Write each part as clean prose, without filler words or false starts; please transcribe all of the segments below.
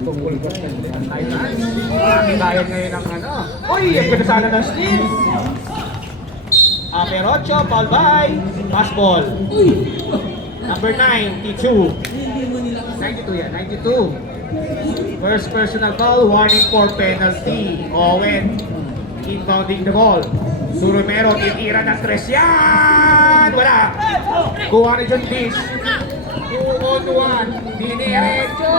Tungkol ko siya ang Titans. Bayan ngayon ng ano. Uy, ang ganda sana ng steal. Aperocho, foul by. Pass ball. Number 92. 92 yan, 92. First personal foul, warning for penalty. Owen, inbounding the ball. Surumero, titira ng tres. Yan! Wala! Kuha ni John Dish. 2-on-1. Diniretso!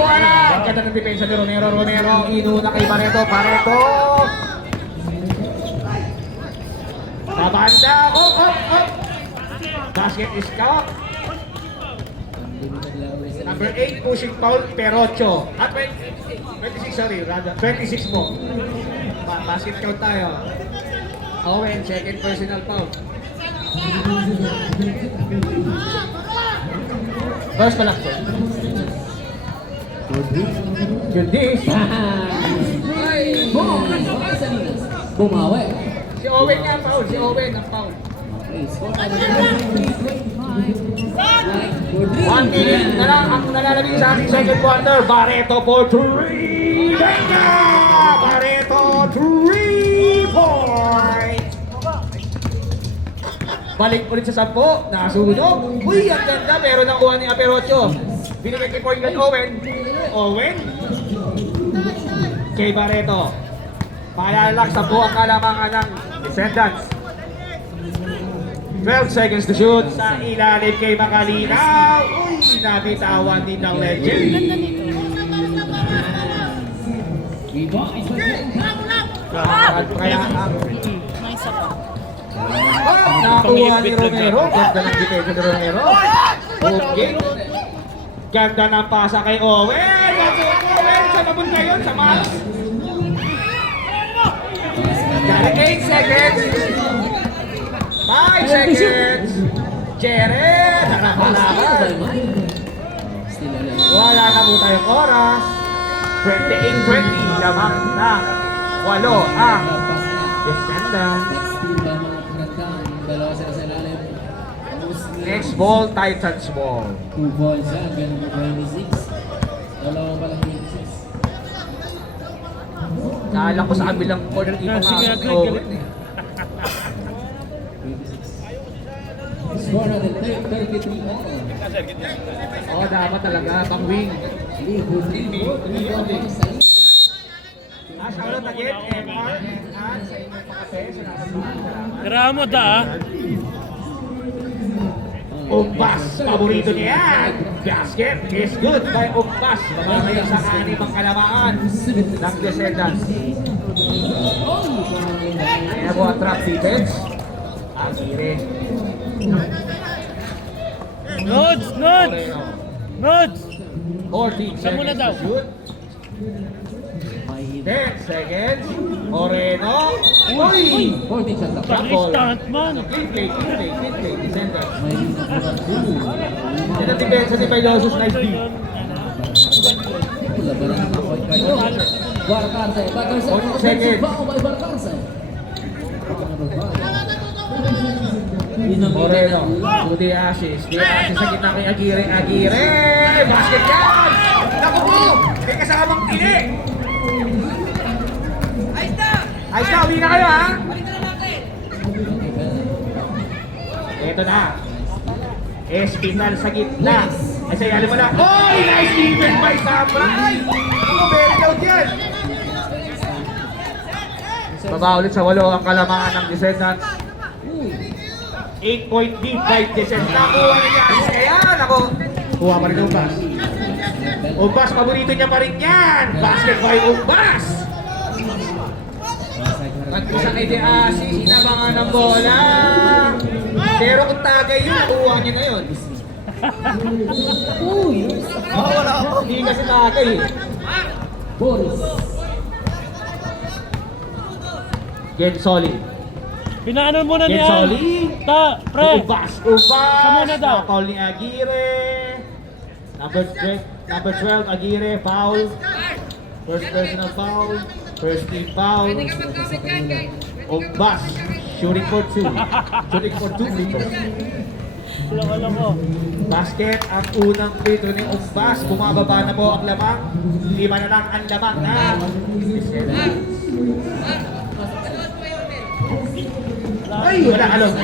Wala! Ganda ng depensa ni Romero. Romero, inuna kay Barreto. Barreto! Babanda! Up! Basket is caught. Number 8, pushing foul, Perocho. At 26, sorry, rather, 26 mo. Basket count tayo. Owen, second personal foul. First pa lang, sir. Good dish. Bumawi. Si Owen nga, foul. Si Owen ang foul. 1 minute na lang ang nalalagay sa ating second quarter. Barreto for 3. Venga! Barreto, 3 points. Balik ulit sa 10. Nasunog. Uy, ang ganda. Meron ang kuha ni Aperocho. Binigay kay point guard Owen. Owen. Kay Barreto. Paalala lang, 10 ang kalamangan ng Descendants. 12 seconds to shoot. Sa ilalim kay Makalinaw. Uy, nabitawan din ng legend. Kaya nakuha ni Romero. Ganda ng depensa ni Romero. Okay. Ganda ng pasa kay Owen. Owen, sa papunta yun sa Mars. Got 8 seconds. 5 seconds. Jared, nakakalaban. Wala na po tayong oras. 28-20, lamang na 8 ang Descendants. Next ball, Titans ball. 2 balls yan, ganun po 26. Dalawa pa lang 26. Naalam ko sa kabilang corner dito mga Owen. Score natin 33 all. Oo, dapat talaga, pang wing. Shoutout again, MR and Ann sa inyong pakase. Salamat. Karamot ah. Umbas, paborito niya yan. Basket is good by Umbas. Mamamaya sa kanibang kalamaan ng Descendants. Kaya po ang trap defense. Agire. Nods! Nods! Nods! 14 Siya muna seconds daw. to shoot. 10 seconds. Moreno. Uy! 40 shot lang. Pag-instant man. Clean play. Descendants. Yan ang depensa ni Pailosos. Nice D. Labanan ng point guard. Barcarce. Barcarce. 40 seconds. Bao by Barcarce. Moreno. To the assist. The assist sa gitna kay Agire. Agire! Basket yan! Naku po! May kasamang tili! Ayos na! Uwi na kayo ha! Ito na. Espital sa gitna. Ay sa'yo, alam mo na. Oy! Nice defense by Sabray! Ano, very out yan! Baba ulit sa 8 ang kalamangan ng Descendants. 8-point lead by Descendants. Nakuha na niya. Kaya, naku. Kuha pa rin Umbas. Umbas, paborito niya pa rin yan. Basket by Umbas. Pagkusa kay De Asi, sinabangan ng bola. Pero kung tagay yun, kuha niya na yun. Uy! Wala ako. Hindi kasi tagay. Boris. Gensoli. Pinaanon muna ni Gensoli. Pre! Ubas. Siya muna daw. Foul ni Aguirre. Number 12, Aguirre. Foul. First personal foul. First team foul. Ubas. Shooting for 2. Shooting for 2 free throws. Alam ko. Basket ang unang free throw ni Umbas. Bumababa na po ang lamang. 5 na lang ang lamang na. Ay, wala along.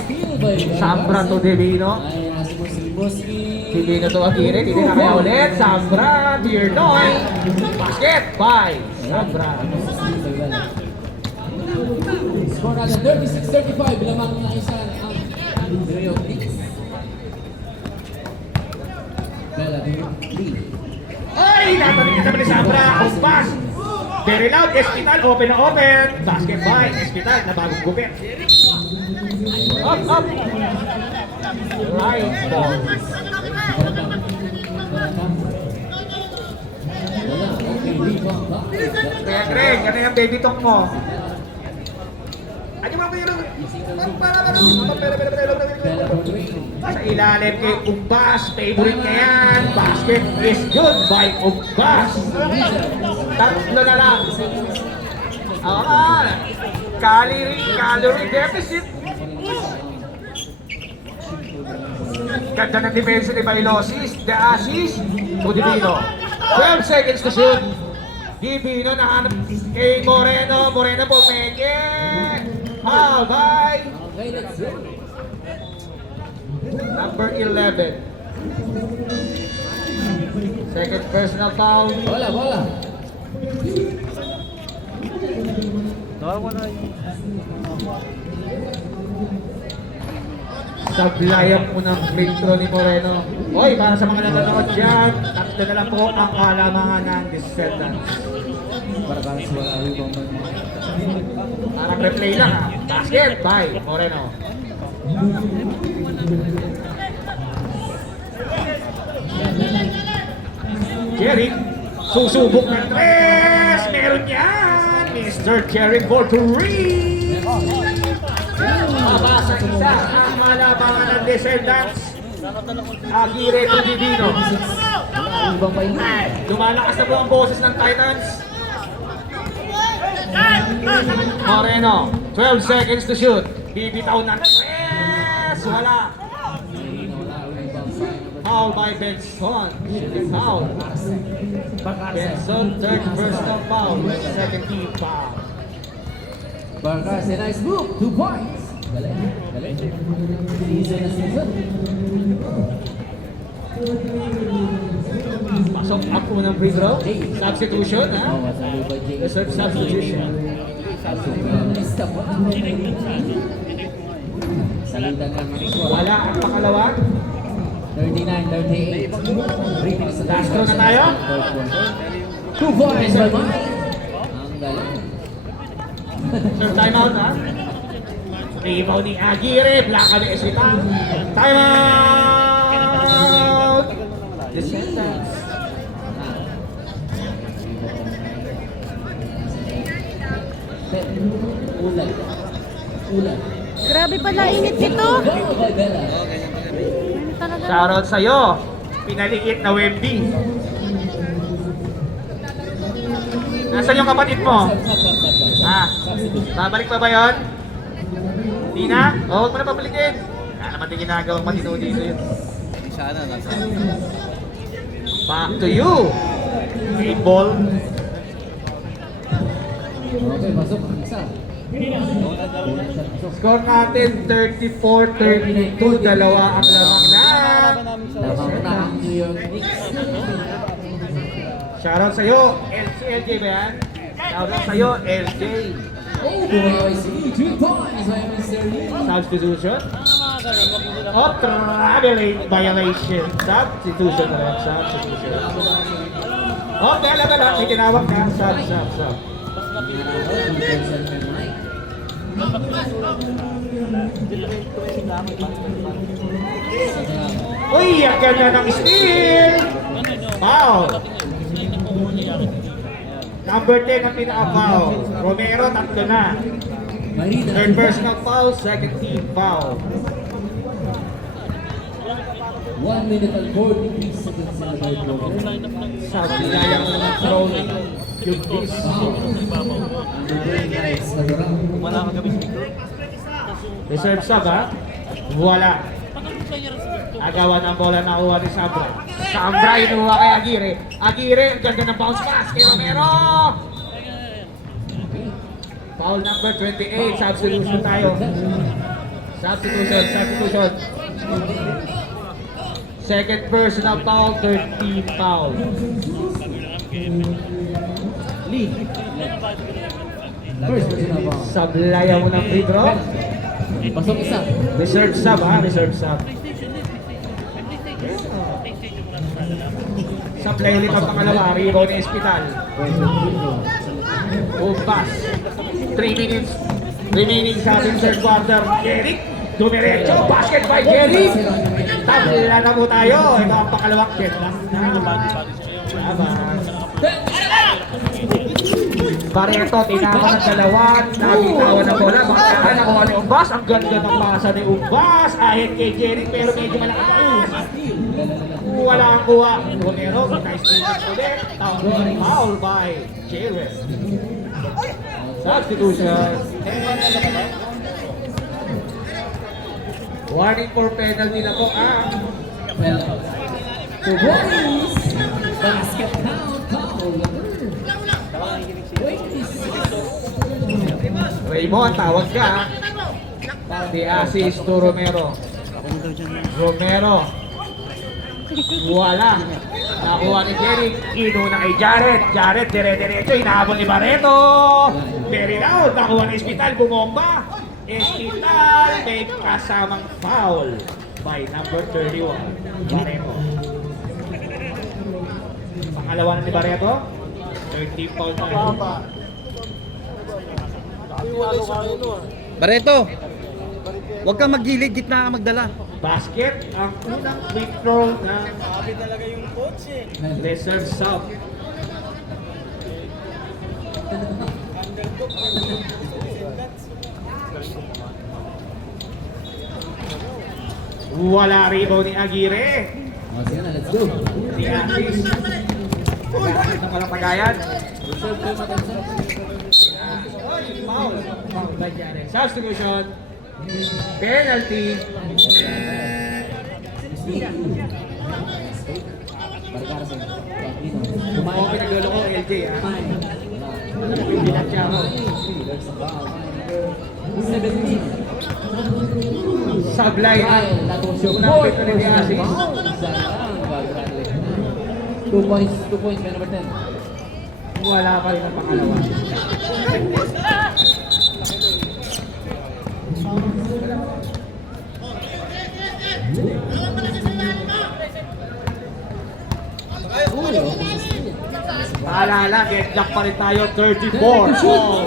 Steal by Sambra to Divino. Ay, nasa po si Boski. Divino to Akire. Hindi na kaya ulit. Sambra, dear Noy. Basket by Sambra. Score natin 36-35. Lamang na isa ang Rio Knicks. Bella lead. Ay, natarik na ni Sambra. Umbas. Very loud. Espital. Open na open. Basket by Espital na bagong gupit. Up, up. Right ball. Wala. Okay, rebound ba? Kaya Greg, ano yung baby talk mo? Ano ba yung Bella Rodrigo. sa ilalim kay Umbas, favorite niya yan. Basket is good by Umbas. Tatlo na lang. Calorie deficit. Ganda ng depensa ni Bailosis. The assist to Divino. 12 seconds to shoot. Divino nahanap kay Moreno. Moreno pumeke. Foul by Okay, let's go. number 11. Second personal foul. Bola, bola. Sablayan po ng free throw ni Moreno. Hoy, para sa mga nanonood dyan, tatlo na lang po ang kalamangan ng Descendants. Para sa wala rebound ba naman? Parang replay lang ha. Basket by Moreno. Jerry, susubok ng tres. Meron yan. Mr. Jerry for three. Mabasa isa ang malabangan ng Descendants. Aguirre to Divino. Rebound pa yun. Lumalakas na po ang boses ng Titans. Moreno, 12 seconds to shoot. Bibitaw ng tres. Wala. Foul by Benson. Foul. Benson, third personal foul. Second team foul. Barkas, a nice move. 2 points. Galing, galing. Season na season. Pasok ang unang free throw. Substitution, ha? Oh, masalo by Jake. Reserve substitution. Lista po. Salitan lang ang score. Wala ang pangalawa. 39-38. 3 minutes Last throw na tayo. 2 points by Mike. Ang galing. Serve timeout, ha? Rebound ni Aguirre. Blaka ni Eswita. Timeout! Descendants. Ulan. Ulan. Grabe pala init nito. Go by Bella. Ano talaga? Shoutout sa'yo. Pinaliit na Wemby. Nasaan yung kapatid mo? Ah, babalik pa ba yun? Di na? O, huwag mo na pabalikin. Wala naman din ginagawang matino dito yun. Back to you. 8 ball. Okay, pasok ang isa. Score natin 34-32. Dalawa ang lamang na. Lamang na ang New York Knicks. Shoutout sa'yo. LJ ba yan? Shoutout sa'yo, LJ. Oh, boy, see 3 points by Mr. Lee. Substitution. Oh, violation. Substitution na lang. Substitution. Oh, dala. May tinawag na. Sub. Uy, ang ganda ng steal! Foul! Number 10 ang pinaka-foul. Romero, tatlo na. Marina. Third personal foul, second team foul. 1 minute and 43 seconds in the third quarter. Sa bilaya mo naman throw ni Juntis. And the Golden Knights nag-round. Reserve sub ha? Wala. Agawan ang bola na kuha ni Sabra. Sabra inuha kay Aguirre. Aguirre, ang ganda ng bounce pass kay Romero. Foul number 28, substitution tayo. Substitution. Second personal foul, 13 foul. Lee, First personal foul. sablaya mo ng free throw. Pasok isa. Reserve sub ha, reserve sub. Sablay ulit ang pangalawa, rebound ni Espital. Pass. 3 minutes remaining sa ating third quarter. Jeric, dumiretso, basket by Jeric. Tabla na po tayo. Ito ang pangalawang get. Barreto, tinaman ng dalawa. Nabitawan ng bola. Baka nakuha ni Umbas. Ang ganda ng pasa ni Umbas. Ahit kay Jeric, pero medyo malakas ang wala ang kuha. Romero, nice defense ulit. Foul by Jeric. Substitution. Warning for penalty na po ang So boys, basket count, foul number 26. Raymond, tawag ka. The assist to Romero. Romero. Wala. Nakuha ni Jeric. Inuna kay Jared. Jared, dire-diretso. Inahabol ni Barreto. Very loud. Nakuha ni Espital. Bumomba. Espital. May kasamang foul by number 31. Barreto. Pangalawa na ni Barreto. 13 foul tayo. Barreto, huwag kang maggilid, gitna ka magdala. Basket ang unang free throw ng reserve sub. Wala rebound ni Aguirre. Oh, sige na, let's go. Si Asis. Pagkakas ng walang pagayan. Foul. Foul by Jared. Substitution. Penalty. Barkara sa Aquino. Ako pinagluloko LJ ha. Fine. Binatya ako. There's a foul. Number 17. Sablay. Kyle, that was your Unang fourth pito ni Asis. foul. Congratulations. 2 points, 2 points by number 10. Wala pa rin ang pangalawa. Paalala, get back pa rin tayo, 34. Oh.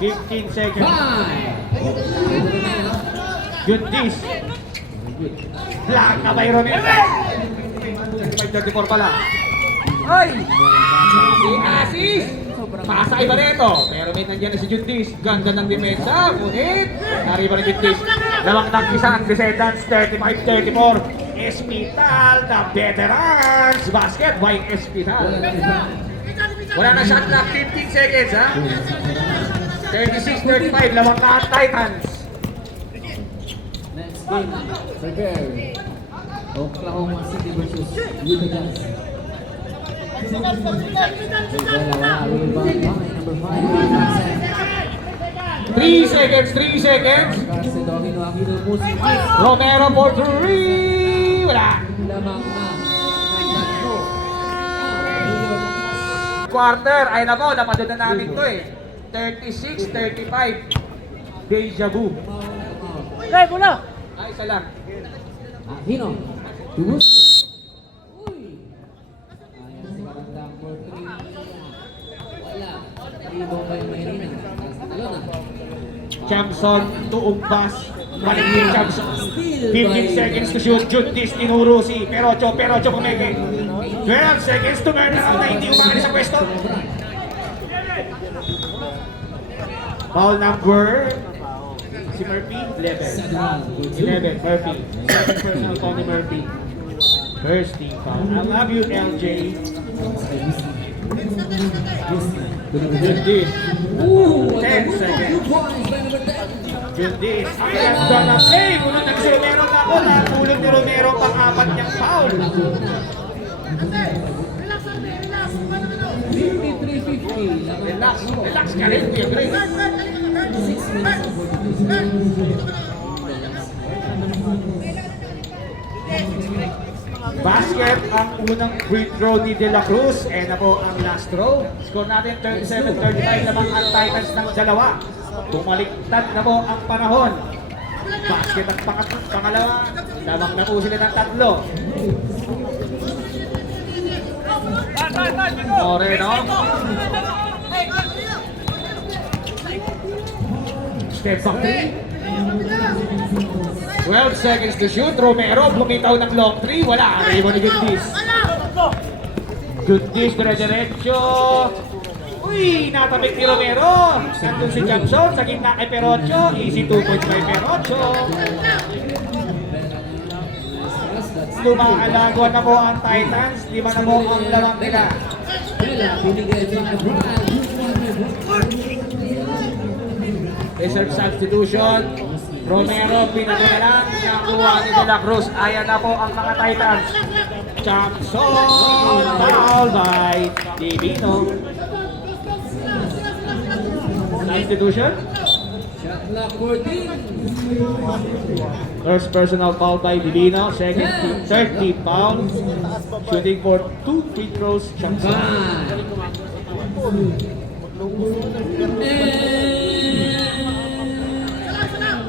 15 seconds. 5. Juntis. Black na by Romero. 35-34 pala. Ay! Si Asis! Pasa kay Barreto. Pero may nandiyan na si Juntis. Ganda ng demensa. Ngunit, nariba ni Juntis. Lamang nagkisa ang Descendants, 35-34. Espital, the veterans. Basket by Espital. Wala na shot clock, 15 seconds ha. 36-35, lamang ka ang Titans. Next game, prepare. Oklahoma City versus Utah Jazz. Wala, rebound by number 5, 3 seconds, 3 seconds. Carson Aquino Musi. Romero for 3. Wala. Lamang na ng tatlo. Quarter, ay nako, napanood na namin to eh. 36-35. Deja vu. Hey, bola! Ay, isa lang. Aquino. To Musi. Uy. Ayan si Karandang for 3. Wala. Rebound by Mayrina. Talo na. Chamson to Umbas. Balik ni Chamson. 15 seconds to shoot. Juntis, tinuro si Perocho pumeke. 12 seconds to Merna na hindi umali sa pwesto. Foul number Si Murphy, 11. Second round. 11, Murphy. Second personal foul ni Murphy. First team foul. I love you, LJ. Good this. Ooh, 10 2 seconds. points by number 10. Good this. Ayan, gonna play. Muna si Romero na ako. Natulog ni Romero pang-apat niyang foul. 53-50. Relax. Relax ka rin, Kuya Greg. 6 minutes and 43 seconds. Basket ang unang free throw ni De La Cruz. And ako ang last throw. Score natin 37-35 lamang ang Titans ng dalawa. Bumaliktad na po ang panahon. Basket ang pangalawa. Lamang na po sila ng tatlo. Moreno. Step back 3. 12 seconds to shoot. Romero bumitaw ng long 3. Wala. Arribo ni Goodis. Goodis, dire-diretso. Uy, natabik ni Romero. Nandun si Jackson sa gitna kay Perocho. Easy 2 points by Perocho. Lumakalagwan na po ang Titans. 5 na po ang lamang nila. Bella, binigay ni Brian. Reserve substitution. Romero, pinago na lang. Nakuha ni De La Cruz. Ayan na po ang mga Titans. Jackson, foul by Divino. Substitution. Shot clock 14. First personal foul by Divino. Second team, third team foul. Shooting for 2 free throws. Jackson. 5.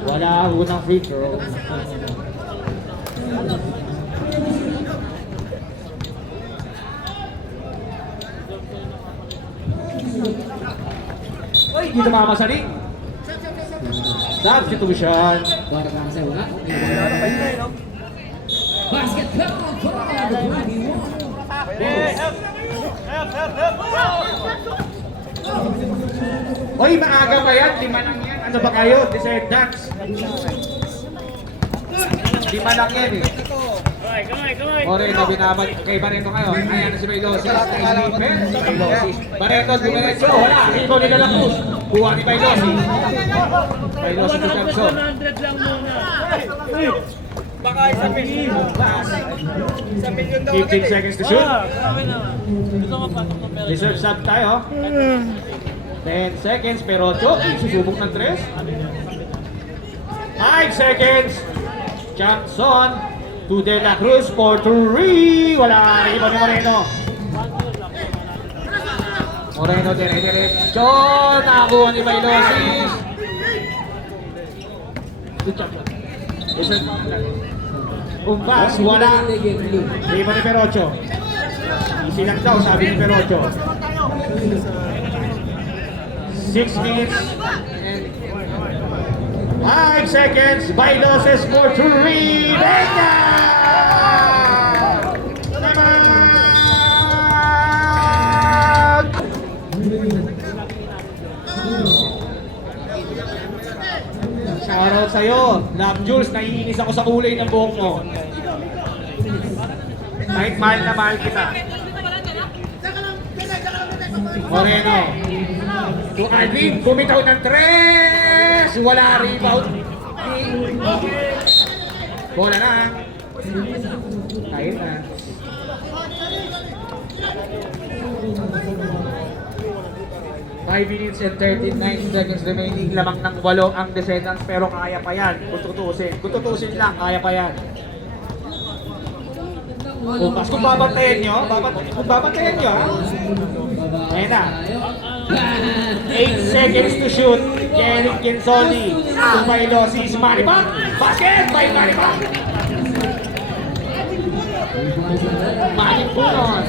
Wala unang free throw. Uy, di tumama sa ring. Substitution. Para lang sa wala. Basket count for number 21. Uy, maaga pa yan. 5 lang yan. Ano ba kayo? Descendants. 5 lang yan eh. Moreno, binabag kay Barreto kayo. Ayan na si Bailosis. Kay defense. Bailosis. Barreto, dumiretso. Wala. Ribo ni De La Cruz. Buha ni Bailosis. Bailosis ni Jackson. 100 lang muna. Baka isang milyon. Isang milyon daw 15 seconds to shoot. Grabe naman. Gusto ko pasok ng pera. Reserve sub tayo. 10 seconds. Pero Choki, susubok ng 3. 5 seconds. Jackson to De La Cruz for 3. Wala. Iba ni Moreno. Moreno, dire-diretso. Nakakuha ni Bailosis. Good job. Reserve umpas, wala. Iba ni Perocho. Easy lang daw, sabi ni Perocho. 6 minutes and 5 seconds. Bailosis for 3. Venga! Shoutout sa'yo. Love Jules, naiinis ako sa kulay ng buhok mo. Kahit mahal na mahal kita. Moreno. To Alvin, bumitaw ng 3. Wala rebound. Bola na. Kahit na. Five minutes and 39 seconds remaining. Lamang ng 8 ang Descendants pero kaya pa yan. Kung tutusin. Kung tutusin lang, kaya pa yan. Bukas, kung babantayan nyo, kung babantayan nyo, ha? Ayan na. 8 seconds to shoot. Eric Gensoli. To Bailosis. Maribak. Basket by Maribak. Maling punon.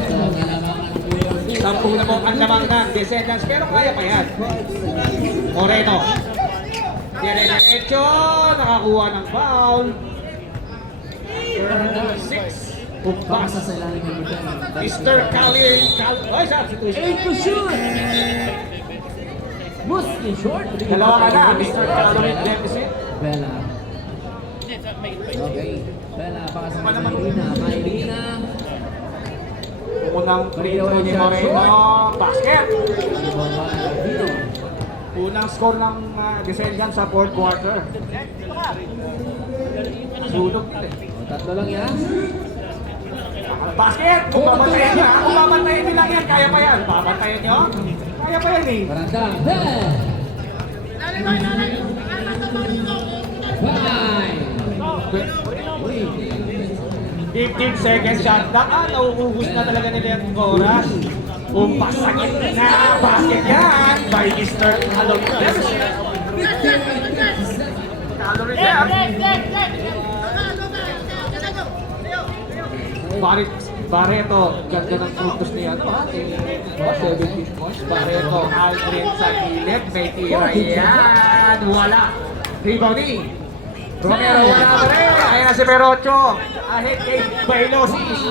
10 na po ang lamang ng Descendants pero kaya pa yan. Moreno. Dire-diretso. Nakakuha ng foul. 6. Pumpas. Sa ilalim ng button. Mr. Calvin. Ay, substitution. 8 to shoot. Muski short. Dalawa ka na, Mr. Calvin Deficit. Bella. Okay. Bella, baka sa Mayrina. Mayrina. Unang free throw ni Moreno. Basket! Dino. Unang score ng Descendian sa fourth quarter. Sunog. Tatlo lang yan. Basket! Kung babantayan nyo, kung babantayan nyo lang yan, kaya pa yan. Babantayan nyo? Kaya pa yan eh. Maranda. Bell. 15 seconds shot na. Nauubos na talaga nila yung oras. Pasagit na basket yan by Mr. Calorides. Barreto, ganda ng frutos niya. 17 points. Barreto, Aldrin sa gilid. May tira yan. Wala. Rebounding. Romero, wala pa rin. Ayan na si Perocho. Ahead kay Bailosis.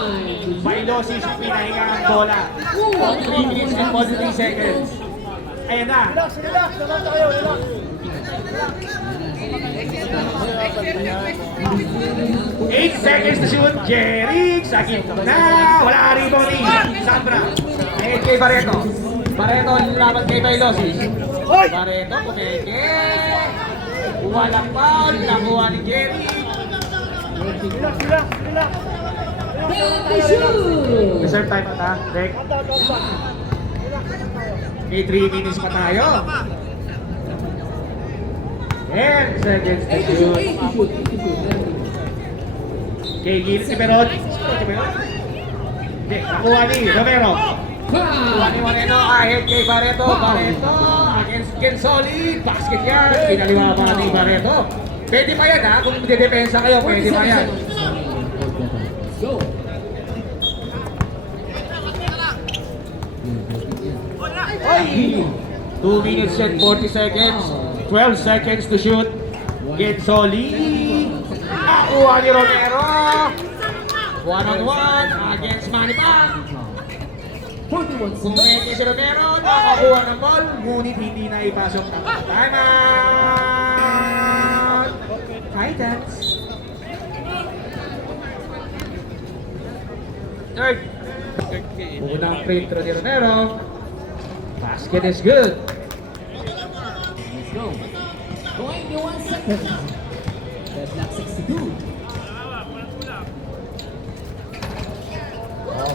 Bailosis, pinahinga ang bola. 3 minutes and 43 seconds. Ayan na. 8 seconds to shoot. Jeric, sakit na. Wala rebounding. Sandra. Ahead kay Barreto. Barreto, laban kay Bailosis. Barreto, pumeke. Walang foul. Nakuha ni Jeric. Reserve time ata. Break. May 3 minutes pa tayo. 10 seconds to shoot. Okay, gilid si Perot. Hindi, nakuha ni Romero. Nakuha ni Moreno, ahead kay Barreto. Barreto against Gensoli. Basket yan. Pinaliwa pa ni Barreto. Pwede pa yan ha, kung dedepensa kayo, pwede pa yan. Go. Oy! 2 minutes and 40 seconds. 12 seconds to shoot. Gensoli. Nakuha ni Romero. 1-on-1 against Manipan. 41 Kumeke si Romero. Nakakuha ng ball. Ngunit hindi na ipasok ng time out. Titans. Third. Unang free throw ni Romero. Basket is good. Let's go. 21 seconds. Red Black 62.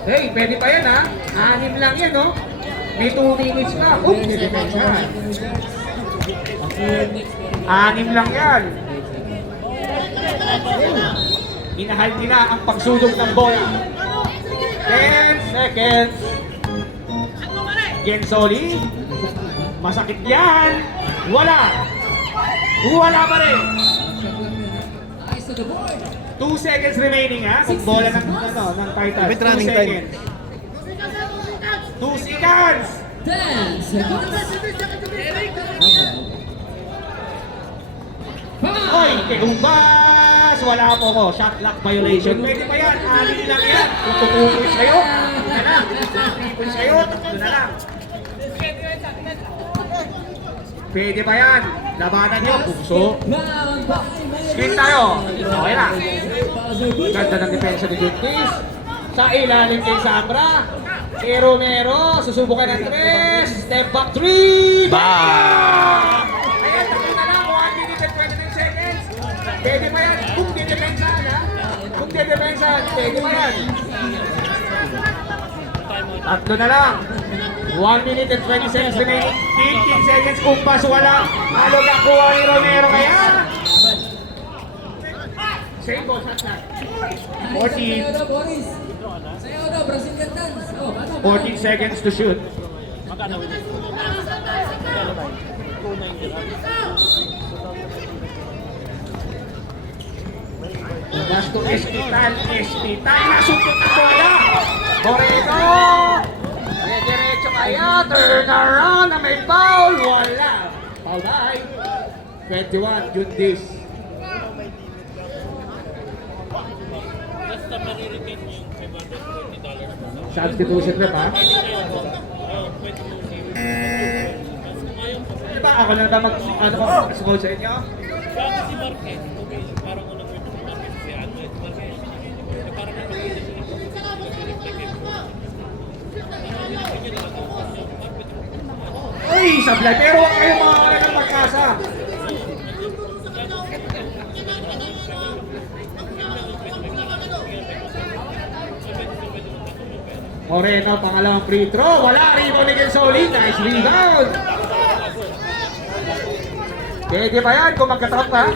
Okay, pwede pa yan ha. 6 lang yan no. May 2 minutes pa. Oops, dedepensa. 6 lang yan. Minahal nila ang pagsugod ng bola. 10 seconds. Gensoli. Masakit yan. Wala. Wala pa rin. Eyes to the board. 2 seconds remaining ha. Kung bola ng Titans. With 2 running time. seconds. 2 seconds. 10 seconds. Oy, kay Umbas! Wala po ko. Shot clock violation. Pwede pa yan. 6 lang yan. Kung tutukoy sa'yo, doon na lang. Tutukoy sa'yo, doon na lang. Pwede pa yan. Labanan nyo. Bukso. Screen tayo. Okay na. Ganda ng depensa ni Juntis. Sa ilalim kay Sambra. Kay Romero. Susubukan ng 3. Step back 3. Bang! Ayan, tapos na lang. 1 minute and 29 seconds. Pwede pa yan. Kung didepensahan ha. Kung didepensahan, pwede pa yan. Tatlo na lang. 1 minute and 20 seconds remaining. 15 seconds. Kumpas wala. Halo na kuha ni Romero kaya. Same ball, shot clock. 14. 14 seconds to shoot. Gasto Espital. Nasukot na bola. Moreno. Diretso kaya. Turn around na may foul. Wala. Foul high. 21. Juntis. Basta mariretain mo yung $520. Substitution rep ha. Pwede mo Diba ako lang ba mag-small sa inyo? Kaya si Marquez, okay, parang unang word si Marquez, si Andres Marquez. Eh, parang napakita siya ng Ay, sablay. Pero huwag kayo mga kanilang magkasa. Moreno, pangalawang free throw. Wala, rebound ni Gensoli. Nice rebound. Pwede ba yan kung magkatrap ka?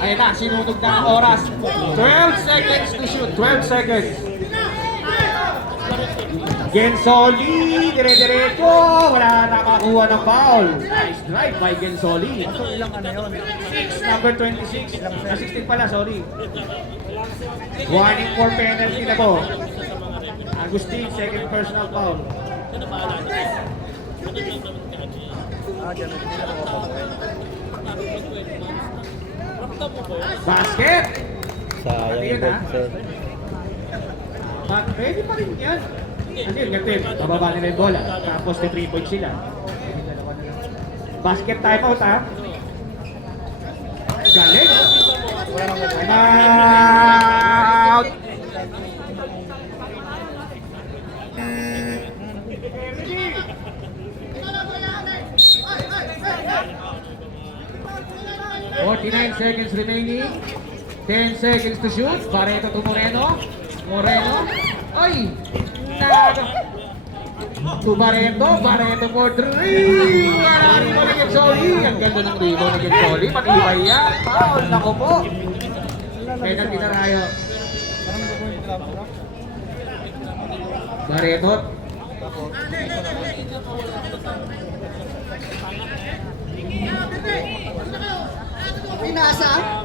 Ayun na, sinunog na ang oras. 12 seconds to shoot. 12 seconds. Gensoli, dire-diretso. Wala nakakuha ng foul. Nice drive by Gensoli. Ilang ano yun? 6, number 26. Na 16 pala, sorry. Warning for penalty na po. Agustin, second personal foul. Basket! Sayang yun, ha? Pwede pa rin yan. Ano yun, ganito, bababa nila yung bola. Tapos 3 points sila. Basket timeout, ha? Galing! Timeout! "49 seconds remaining. 10 seconds to shoot. Barreto to Moreno. Moreno. Ay! Nado! To Barreto. Barreto for 3. Wala rin mo ni Gensoli. Ang ganda ng rebound ni Gensoli. Matibay yan. Foul. Nako po. Penalty na tayo. Barreto. Pinasa?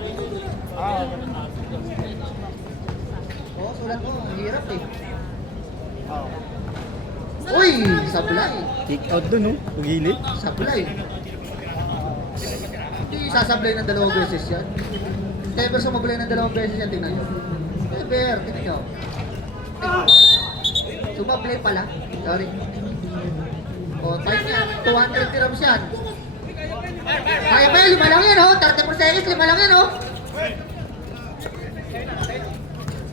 Oo, sulat mo. Ang hirap eh. Uy! Sablay. Kick out dun, oh. Pagilid. Sablay. Hindi sasablay ng 2 beses yan. Never sumablay ng 2 beses yan. Tingnan nyo. Never. Tingnan nyo. Sumablay pala. Sorry. O, type niya. 200 grams yan. Kaya ba yan? 5 lang yan, oh. 30 seconds, 5 lang yan, oh.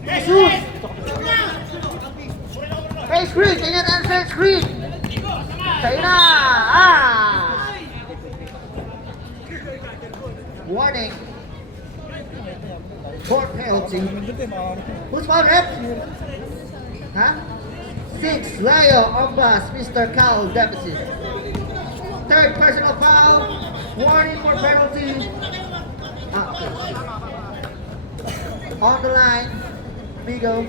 Jesus! Hey, screen! Tingnan ang set screen! Sa'yo na! Warning! Fourth penalty. Who's foul, rep? Ha? 6, Leo, Ombas, Mr. Cal, deficit. Third personal foul. Warning for penalty. Okay. On the line, Migo.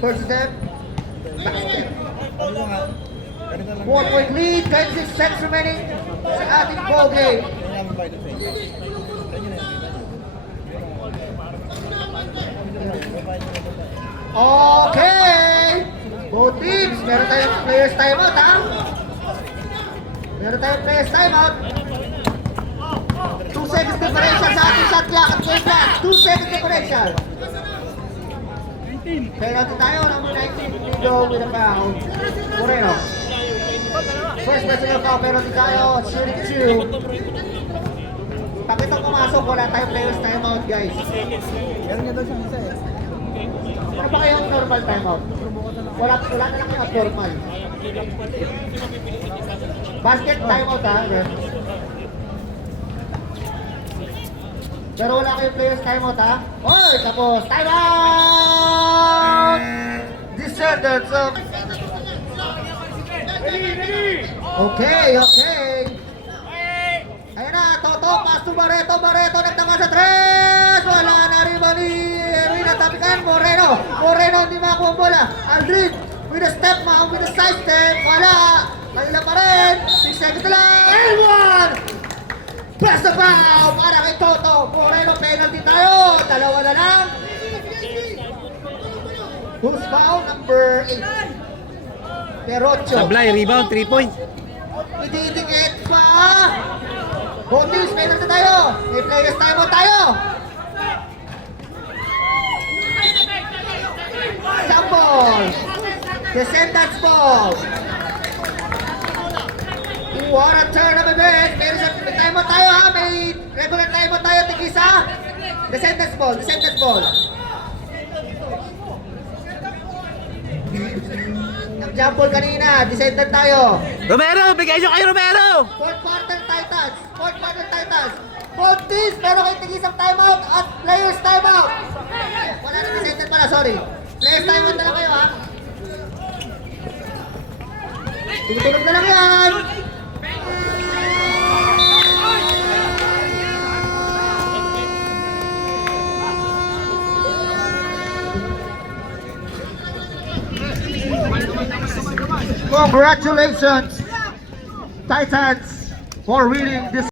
First step. Basket. 4-point lead, 26 seconds remaining sa ating ball game. Okay! Both teams, meron tayong players timeout, ha? Meron tayong players timeout. 2 seconds differential sa ating shot clock at game clock. 2 seconds differential. Penalty tayo, number 19, Migo with a foul. Moreno. First personal foul, penalty tayo, shooting 2. Pag itong pumasok, wala tayong players timeout, guys. Meron nga daw siyang isa eh. Ano ba kayong normal timeout? Wala na lang yung abnormal. Basket timeout, ha? Ref. Pero wala kayong players timeout, ha? Oy! Tapos, timeout! Descendants of... Okay, okay. Ayan na, Toto, pass to Barreto, Barreto, nagtama sa 3! Wala na rin ba ni Rina Tapikan, Moreno, hindi makakuha ang bola. Aldrin, with a step, with a side step, wala. Kanila pa rin, 6 seconds na lang, and 1! Pass the foul para kay Toto, Moreno, penalty tayo, 2 na lang. Who's foul? Number 8. Perocho. Sablay, rebound, 3 points. Ididikit pa! Botis, penalty tayo! May players tayo! Jump ball! Descendants ball! What a turn of events! May timeout tayo ha! May regular timeout tayo, tigisa! Descendants ball, descendants ball. Nag-jump ball kanina, descendant tayo. Romero, bigay nyo kay Romero! Fourth quarter Titans, fourth quarter Titans. Both teams, pero kayo tigisang timeout at players timeout. Wala na descendant pala, sorry. Players timeout na lang kayo ha. Tumutunog na lang yan. Congratulations, Titans, for winning this